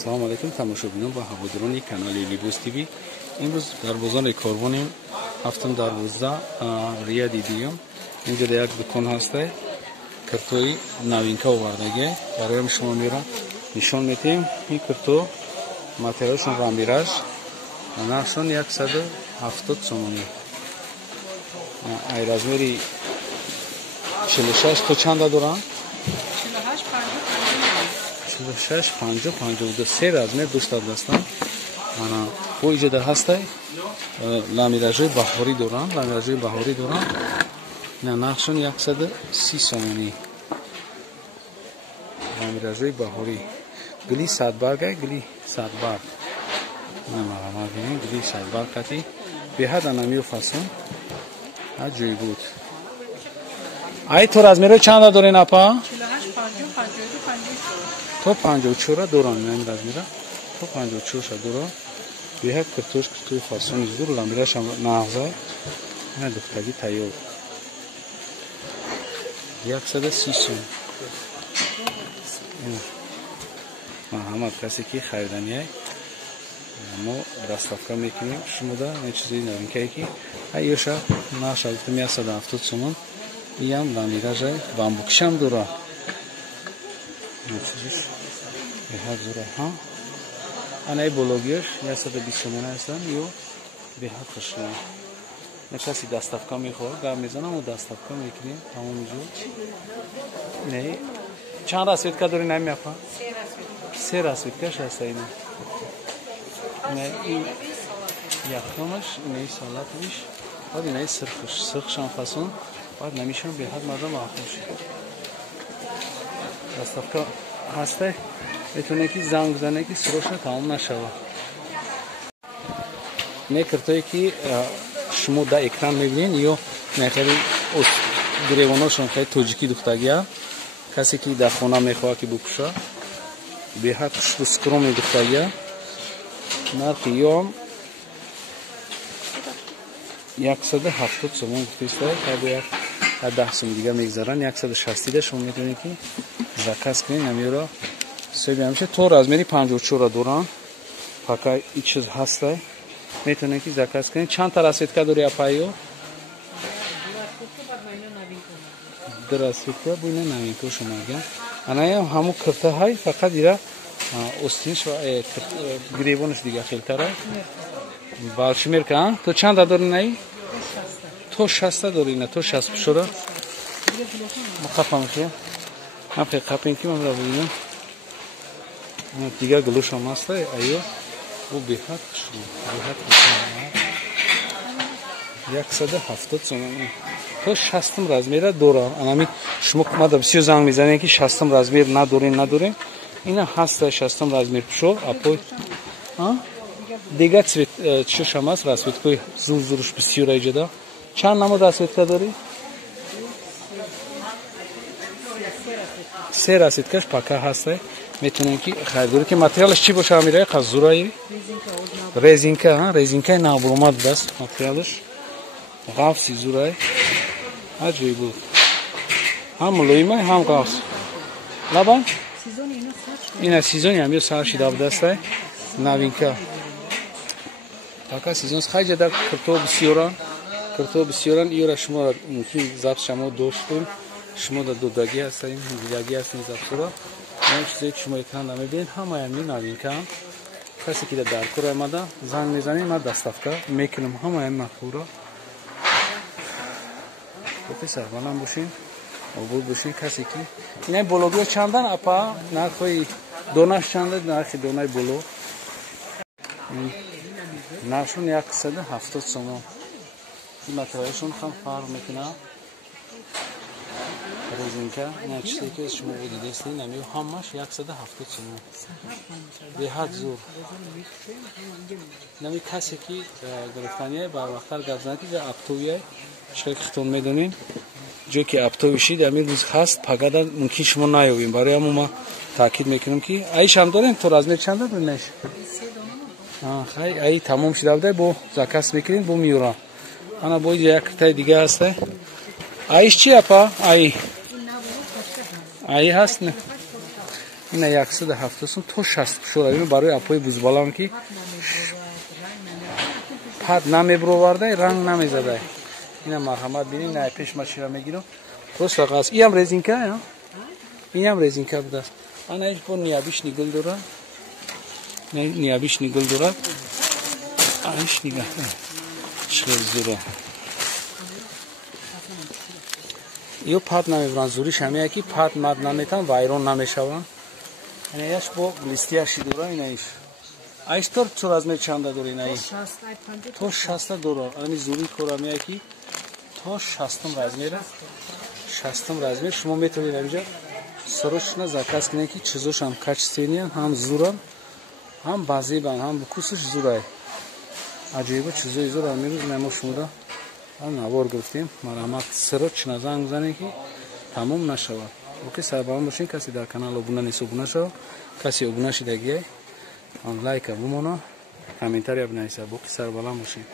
салом алайкум тамошобинон ва ҳаводирони канали Libos TV. имрӯз дар бозори Корвонем ҳафтум дар 12 рияди дуюм. инҷода як дукон ҳасте киртои новинка овардаге бароям шумо мера нишон метем. ин кирто материалшон рамираж нархшон 170 сомонӣ. ай размери 46 то чанда доранд? 46, 50, 52 се размер дошта дастанд. Ана бо иҷода ҳастай ламиражои баҳорӣ доранд. Ламиражои баҳорӣ доранд. ина нархшон 130 сомонӣ. ламиражои баҳорӣ гули садбарг ай гули садбарг. ина марама бинем гули садбарг қати беҳад анамиё фасон ҳар ҷой буд. ай то размеро чанда дорен апа? 48, 52, 52. То 54 доранд ин размера. То 54 ша доранд. беҳад киртои фасони зур ламираш нағзай. ина духтаги тайёр. 130 сом. марҳамат касе ки хариданияй мо доставка мекунем шумода ин чизои новинкае ки ай ёша наша гуфтам 170 сомон. иям ламиражай бамбукшам дора. беҳад зура ҳа анаи бологиёш 120 сомон ҳастанд ё беҳад хушрӯй. на каси доставка мехоҳад гап мезанам ва доставка мекунем тамоми ҷо. не чанд расветка дори намеяфа? се расветкаш ҳаста ина. ина ин якумаш инаи салатиш баъд инаи сирхшам фасон баъд намишам беҳад маза махуш. доставка ҳастай метавоне ки занг бизане ки сироша тамом нашава. не киртое ки шумо да экран мебинед ё нахери гиревоношон хай тоҷикӣ духтагия касе ки дар хона мехоҳад ки бупуша беҳад хушрӯ скроми духтагия. нархи ём 170 сомон гуфтаистад кайбо як 10 сом дига мегзаранд. 160 шумо метавонед ки заказ кунед. намеро соҳиби ҳамиша то размери 54 доранд. пока ин чиз ҳастай метавонед ки заказ кунед. чанд та расветка дори апаё? ду расветка бо ина новинка шумо агам анаям ҳамун кирта ҳай фақат ира остинш ва гиревонаш дига хелтара балшимерка. то чанда дори наи? то 60 дори ина то 64 мақапам ки ҳам қапен ки ман бинам дига глушам аста айё бу беҳад хушрӯ беҳад хушрӯ 170 сомон. то 60 размера дорам. анами шумо мада бисёр занг мезанед ки 60 размер надорем. ина ҳаста 60 размер пушо апой дига цвет чушам аст расветкои зур-зурш бисёр иҷода. чанд намуд расветка дори? се расветкаш пака ҳастай метавонем ки харидорӣ ки материалаш чӣ боша амира қазураи резинка резинкаи навбуромад даст материалаш ғафси зурай аҷоиб буд ҳам мулоимай ҳам ғафс лабан ина сезони ҳамё сар шида будастай новинка пока сезон хайҷада кирто бисёран иёра шумо мумкин забт шамо доштем шумо да додагӣ ҳастаем дидагӣ ҳастем забтура ин чизое ки шумо экран намебинед ҳамаи ҳамин новинка касе ки дар кор омада занг мезанем ман доставка мекунам ҳамаи ҳамин махбура. песар баланд бошен обод бошен касе ки инаи бологиё чандан апа нархои донаш чанда нархи донаи боло нархшон 170 сомон. ин материалшон ҳам фарқ мекунад. резинка ина чизе ки шумо дидестед намеё ҳамаш 170 сомон беҳад зур. нами касе ки гирифтания барвақтар гап ки аптовияй чиқар хитон медонем ҷое ки аптовишид амин рӯз ҳаст пагада мумкин шумо наёбем. барои ҳамон ма таъкид мекунам ки аишам дорем. то размер чанда доринаш? хай аи тамом шуда буда бо заказ мекунем бо миёрам. ана бо як киртаи дига ҳаста. аиш чи апа? аи ҳаст не این 170 сум то 60 шуравим барои апои бузбалам ки пад намебровардай ранг намезадай. Ина марҳамат бинин най пеш машира мегирам. Просто қас. Иам резинка, я? Инам резинка будааст. Ана иш бо ниябиш нигл дора. Не ниябиш нигл дора. Аш нига. Шхезура. Ё пад намебран зуриш ҳамея ки пад мад наметан вайрон намешаванд. Ина яш бо листияши дора ина иш. Айштор чо размер чанда дора ина иш? То 60 дора. Ани зури корамея ки то 60 размера. 60 размер шумо метавонед инҷа срочно заказ кунед ки чизошам качествениян, ҳам зуран, ҳам базебан, ҳам вкусаш зурай. Аҷоиба чизои зур амирӯз немо шумода навор гирифтем. Марҳамат срочно занг занед ки тамом нашавад. Оке сарбаланд бошед, касе дар канал обуна нест обуна шавад, касе обуна шуда гияй лайка бимона, комментария бинависа. Боки сарбаланд бошед.